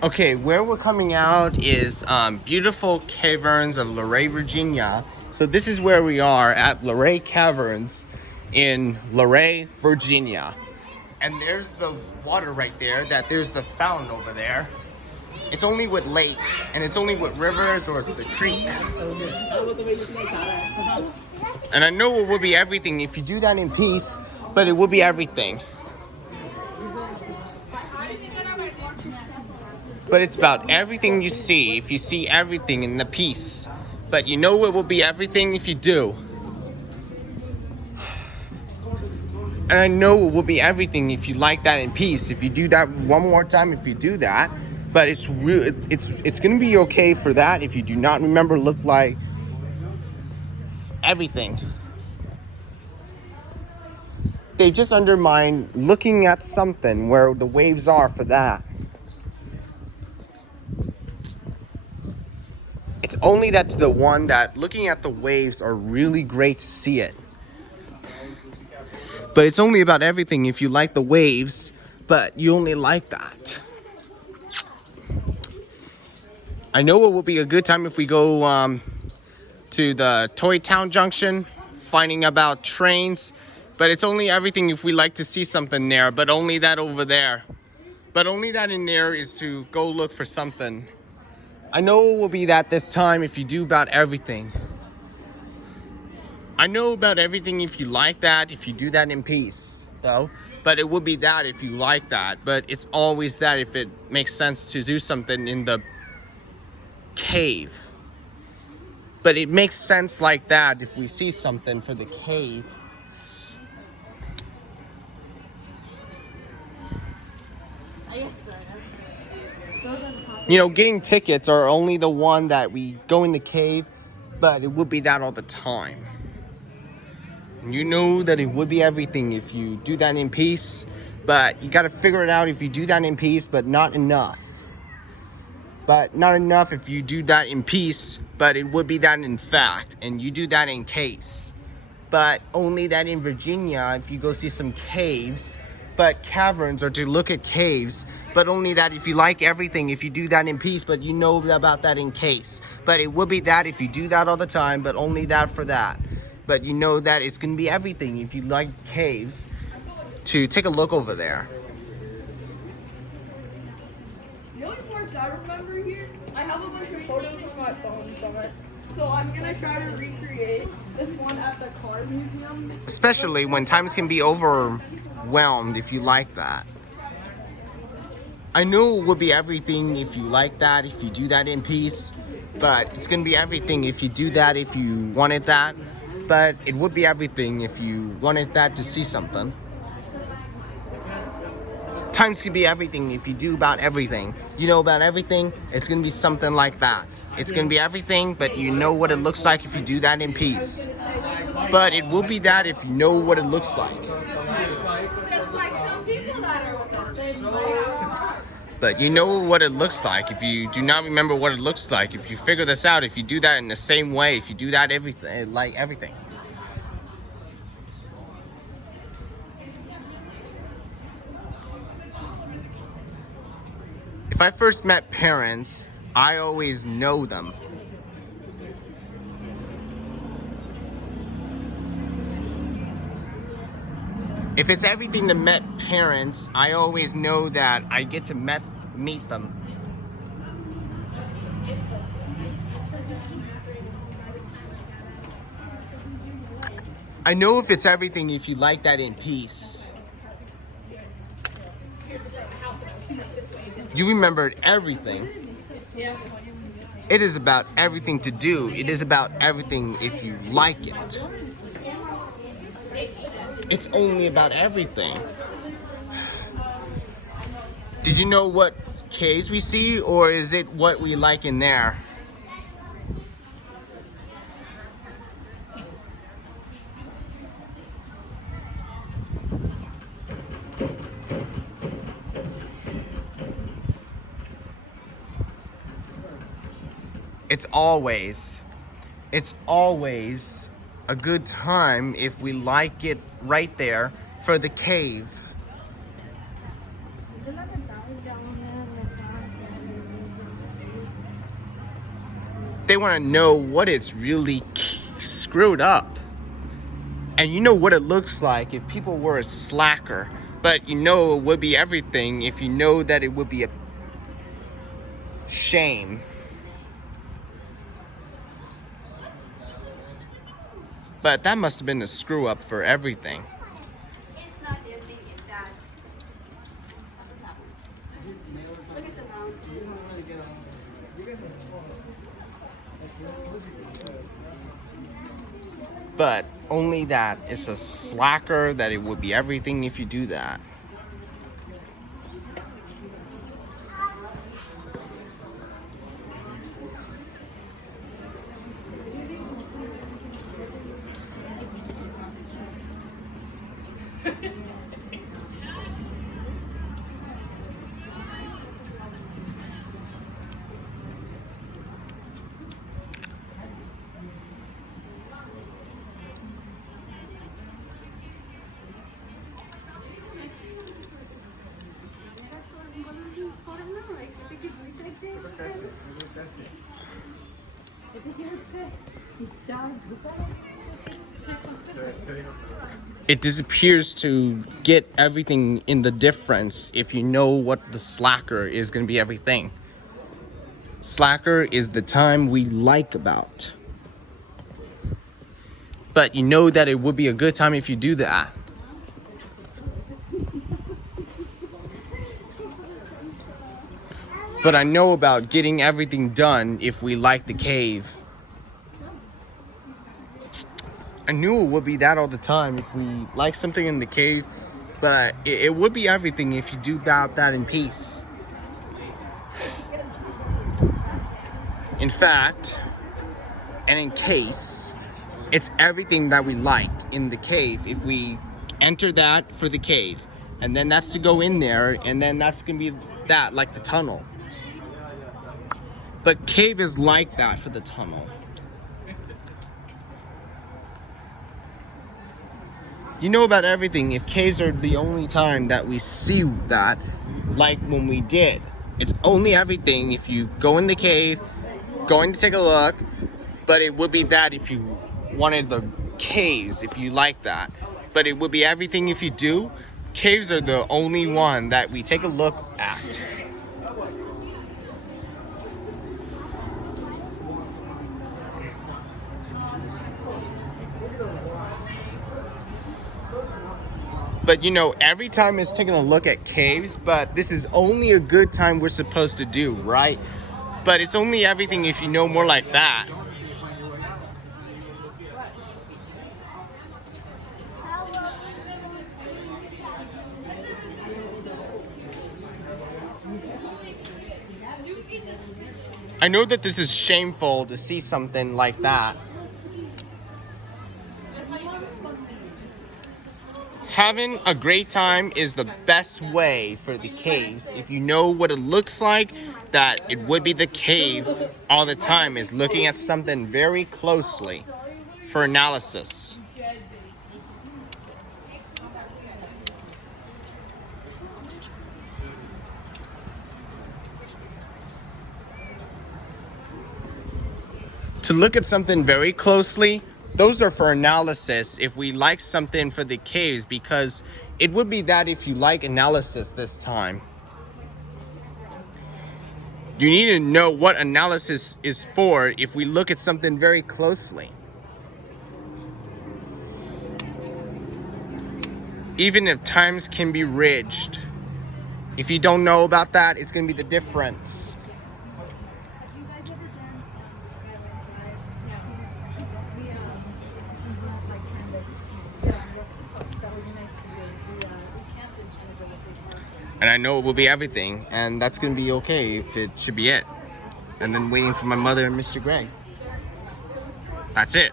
Okay, where we're coming out is beautiful caverns of Luray, Virginia. So this is where we are at Luray Caverns in Luray, Virginia. And there's the water right there, there's the fountain over there. It's only with lakes, and it's only with rivers or it's the creek. And I know it will be everything if you do that in peace, but it will be everything. But it's about everything you see, if you see everything in the peace. But you know it will be everything if you do. And I know it will be everything if you like that in peace. If you do that one more time, if you do that. But it's gonna be okay for that if you do not remember look like everything. They just undermine looking at something where the waves are for that. It's only that to the one that looking at the waves are really great to see it. But it's only about everything if you like the waves, but you only like that. I know it will be a good time if we go to the Toy Town Junction, finding about trains. But it's only everything if we like to see something there, but only that over there. But only that in there is to go look for something. I know it will be that this time if you do about everything. I know about everything if you like that, if you do that in peace, though. But it would be that if you like that. But it's always that if it makes sense to do something in the cave. But it makes sense like that if we see something for the cave. You know, getting tickets are only the one that we go in the cave, but it would be that all the time. You know that it would be everything if you do that in peace, but you got to figure it out if you do that in peace, but not enough. But not enough if you do that in peace, but it would be that in fact, and you do that in case. But only that in Virginia, if you go see some caves, but caverns are to look at caves, but only that if you like everything, if you do that in peace, but you know about that in case. But it would be that if you do that all the time, but only that for that. But you know that it's going to be everything if you like caves to take a look over there. The only parts I remember here, I have a bunch of photos on my phone from it. So I'm going to try to recreate this one at the car museum. Especially when times can be overwhelmed if you like that. I know it would be everything if you like that, if you do that in peace. But it's going to be everything if you do that, if you wanted that. But it would be everything if you wanted that to see something. Times can be everything if you do about everything. You know about everything, it's going to be something like that. It's going to be everything, but you know what it looks like if you do that in peace. But it will be that if you know what it looks like. Just like some people that are with us. But you know what it looks like if you do not remember what it looks like. If you figure this out, if you do that in the same way, if you do that everything, like everything. If I first met parents, I always know them. If it's everything to met parents, I always know that I get to meet them. I know if it's everything if you like that in peace. You remembered everything. It is about everything to do. It is about everything if you like it. It's only about everything. Did you know what caves we see, or is it what we like in there? It's always a good time if we like it right there for the cave. they want to know what it's really screwed up. And you know what it looks like if people were a slacker. But you know it would be everything if you know that it would be a shame. But that must have been a screw up for everything. It's not Disney, it's Dad. Look at the mouth. But only that it's a slacker that it would be everything if you do that. It disappears to get everything in the difference if you know what the slacker is going to be everything. Slacker is the time we like about. But you know that it would be a good time if you do that. But I know about getting everything done if we like the cave. I knew it would be that all the time if we like something in the cave, but it would be everything if you do about that in peace. In fact, and in case, it's everything that we like in the cave if we enter that for the cave. And then that's to go in there, and then that's gonna be that, like the tunnel. But cave is like that for the tunnel. You know about everything if caves are the only time that we see that, like when we did. It's only everything if you go in the cave, going to take a look, but it would be that if you wanted the caves, if you like that. But it would be everything if you do. Caves are the only one that we take a look at. But you know, every time it's taking a look at caves, but this is only a good time we're supposed to do, right? But it's only everything if you know more like that. I know that this is shameful to see something like that. Having a great time is the best way for the caves. If you know what it looks like, that it would be the cave all the time, is looking at something very closely for analysis. To look at something very closely, those are for analysis if we like something for the caves, because it would be that if you like analysis this time. You need to know what analysis is for if we look at something very closely. Even if times can be ridged. If you don't know about that, it's going to be the difference. And I know it will be everything, and that's going to be okay if it should be it. And then waiting for my mother and Mr. Greg. That's it.